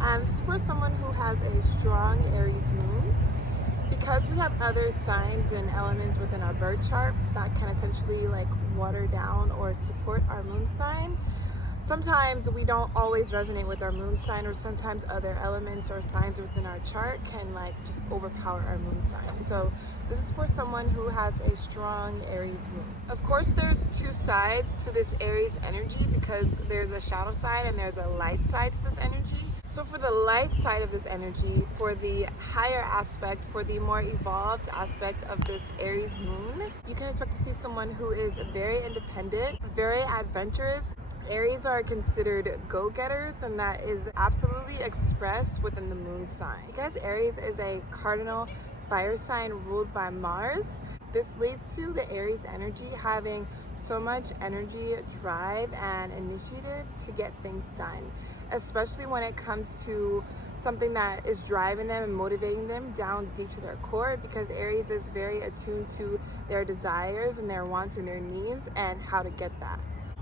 And this is for someone who has a strong Aries moon. Because we have other signs and elements within our birth chart that can essentially like water down or support our moon sign, sometimes we don't always resonate with our moon sign, or sometimes other elements or signs within our chart can like just overpower our moon sign. So this is for someone who has a strong Aries moon. Of course, there's two sides to this Aries energy because there's a shadow side and there's a light side to this energy. So for the light side of this energy, for the higher aspect, for the more evolved aspect of this Aries moon, you can expect to see someone who is very independent, very adventurous. Aries are considered go-getters, and that is absolutely expressed within the moon sign. Because Aries is a cardinal fire sign ruled by Mars, this leads to the Aries energy having so much energy, drive, and initiative to get things done, especially when it comes to something that is driving them and motivating them down deep to their core, because Aries is very attuned to their desires and their wants and their needs and how to get that.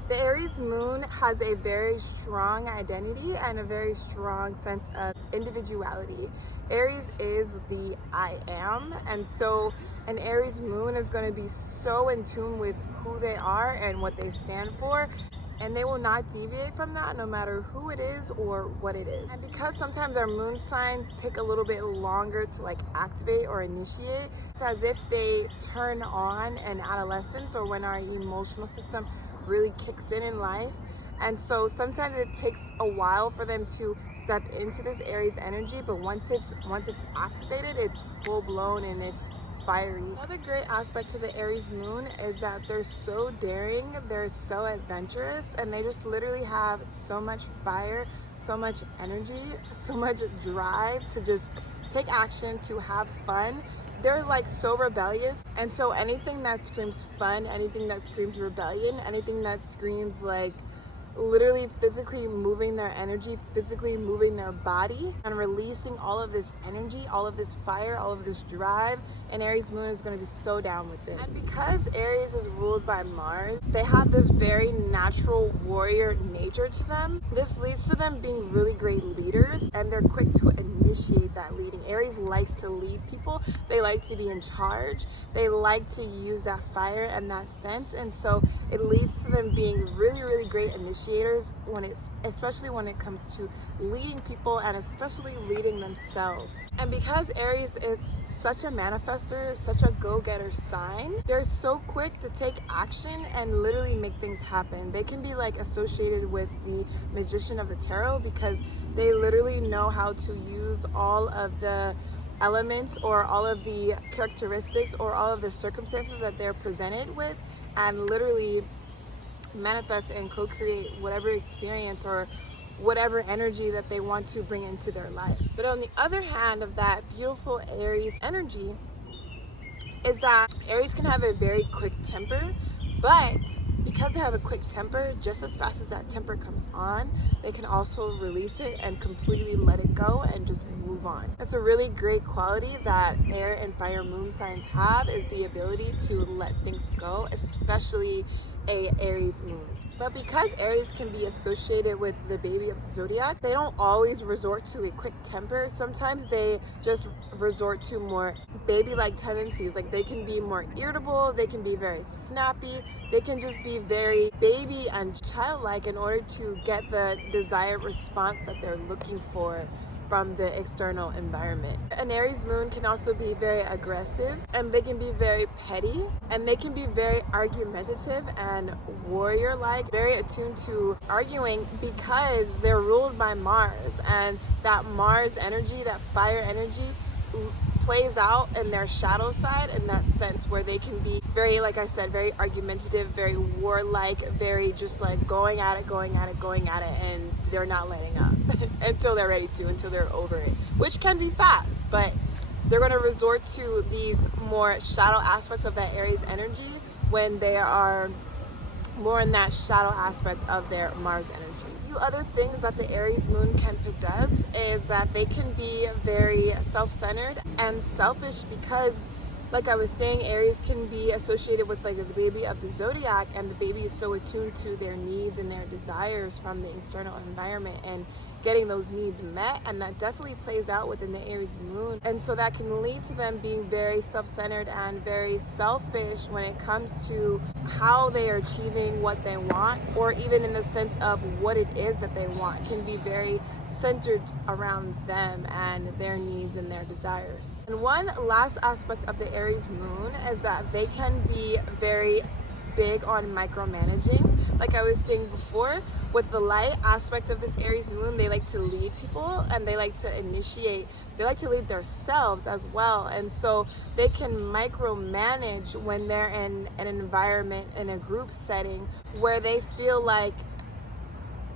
The Aries moon has a very strong identity and a very strong sense of individuality. Aries is the I am, and so an Aries moon is going to be so in tune with who they are and what they stand for, and they will not deviate from that no matter who it is or what it is. And because sometimes our moon signs take a little bit longer to like activate or initiate, it's as if they turn on in adolescence or when our emotional system really kicks in life. And so sometimes it takes a while for them to step into this Aries energy, but once it's activated, it's full blown and it's fiery. Another great aspect to the Aries moon is that they're so daring, they're so adventurous, and they just literally have so much fire, so much energy, so much drive to just take action, to have fun. They're like so rebellious, and so anything that screams fun, anything that screams rebellion, anything that screams like literally physically moving their energy, physically moving their body and releasing all of this energy, all of this fire, all of this drive, and Aries moon is going to be so down with it. And because Aries is ruled by Mars, they have this very natural warrior nature to them. This leads to them being really great leaders, and they're quick to initiate that leading. Aries likes to lead people. They like to be in charge. They like to use that fire and that sense, and so it leads to them being really, really great initiators especially when it comes to leading people and especially leading themselves. And because Aries is such a manifester, such a go-getter sign, they're so quick to take action and literally make things happen. They can be like associated with the magician of the tarot because they literally know how to use all of the elements or all of the characteristics or all of the circumstances that they're presented with and literally manifest and co-create whatever experience or whatever energy that they want to bring into their life. But on the other hand of that beautiful Aries energy is that Aries can have a very quick temper, but because they have a quick temper, just as fast as that temper comes on, they can also release it and completely let it go and just move on. That's a really great quality that air and fire moon signs have, is the ability to let things go, especially a Aries moon. But because Aries can be associated with the baby of the zodiac, they don't always resort to a quick temper. Sometimes they just resort to more baby-like tendencies. Like they can be more irritable, they can be very snappy, they can just be very baby and childlike in order to get the desired response that they're looking for from the external environment. An Aries moon can also be very aggressive, and they can be very petty, and they can be very argumentative and warrior-like, very attuned to arguing because they're ruled by Mars, and that Mars energy, that fire energy plays out in their shadow side in that sense where they can be very, like I said, very argumentative, very warlike, very just like going at it, and they're not letting up until they're ready to, until they're over it, which can be fast, but they're going to resort to these more shadow aspects of that Aries energy when they are more in that shadow aspect of their Mars energy. A few other things that the Aries moon can possess is that they can be very self-centered and selfish because Like I was saying, Aries can be associated with like the baby of the zodiac, and the baby is so attuned to their needs and their desires from the external environment and getting those needs met, and that definitely plays out within the Aries moon. And so that can lead to them being very self-centered and very selfish when it comes to how they are achieving what they want, or even in the sense of what it is that they want. It can be very centered around them and their needs and their desires. And one last aspect of the Aries moon is that they can be very big on micromanaging. Like I was saying before, with the light aspect of this Aries moon, they like to lead people and they like to initiate, they like to lead themselves as well. And so they can micromanage when they're in an environment, in a group setting, where they feel like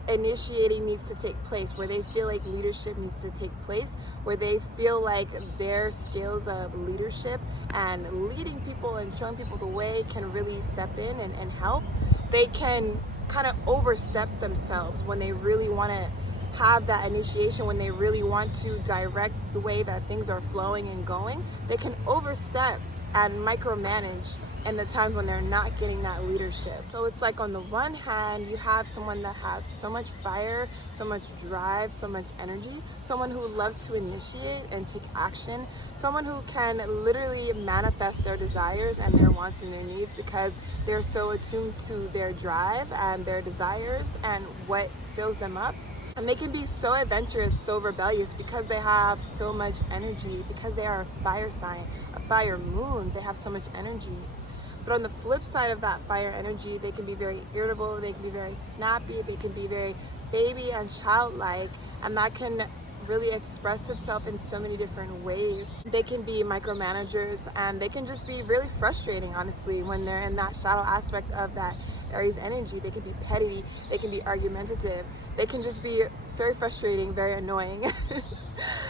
initiating needs to take place, where they feel like leadership needs to take place, where they feel like their skills of leadership and leading people and showing people the way can really step in and help. They can kind of overstep themselves when they really want to have that initiation, when they really want to direct the way that things are flowing and going. They can overstep and micromanage in the times when they're not getting that leadership. So it's like, on the one hand, you have someone that has so much fire, so much drive, so much energy, someone who loves to initiate and take action, someone who can literally manifest their desires and their wants and their needs because they're so attuned to their drive and their desires and what fills them up. And they can be so adventurous, so rebellious because they have so much energy, because they are a fire sign, a fire moon. They have so much energy. But on the flip side of that fire energy, they can be very irritable, they can be very snappy, they can be very baby and childlike, and that can really express itself in so many different ways. They can be micromanagers, and they can just be really frustrating, honestly, when they're in that shadow aspect of that Aries energy. They can be petty, they can be argumentative, they can just be very frustrating, very annoying.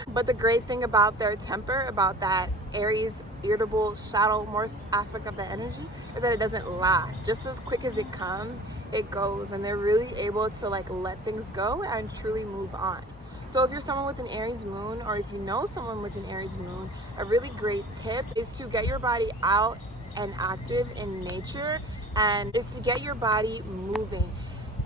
But the great thing about their temper, about that Aries irritable shadow more aspect of the energy, is that it doesn't last. Just as quick as it comes, it goes, and they're really able to like let things go and truly move on. So if you're someone with an Aries moon, or if you know someone with an Aries moon, a really great tip is to get your body out and active in nature, and is to get your body moving.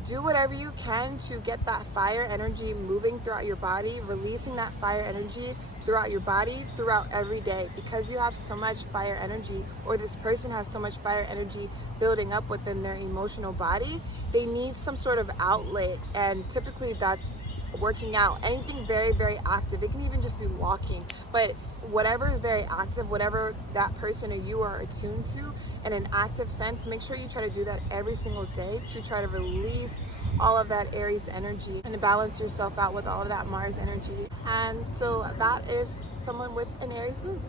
Do whatever you can to get that fire energy moving throughout your body, releasing that fire energy throughout your body, throughout every day. Because you have so much fire energy, or this person has so much fire energy building up within their emotional body, they need some sort of outlet, and typically that's working out, anything very, very active. It can even just be walking, but whatever is very active, whatever that person or you are attuned to in an active sense, make sure you try to do that every single day to try to release all of that Aries energy and to balance yourself out with all of that Mars energy. And so that is someone with an Aries moon.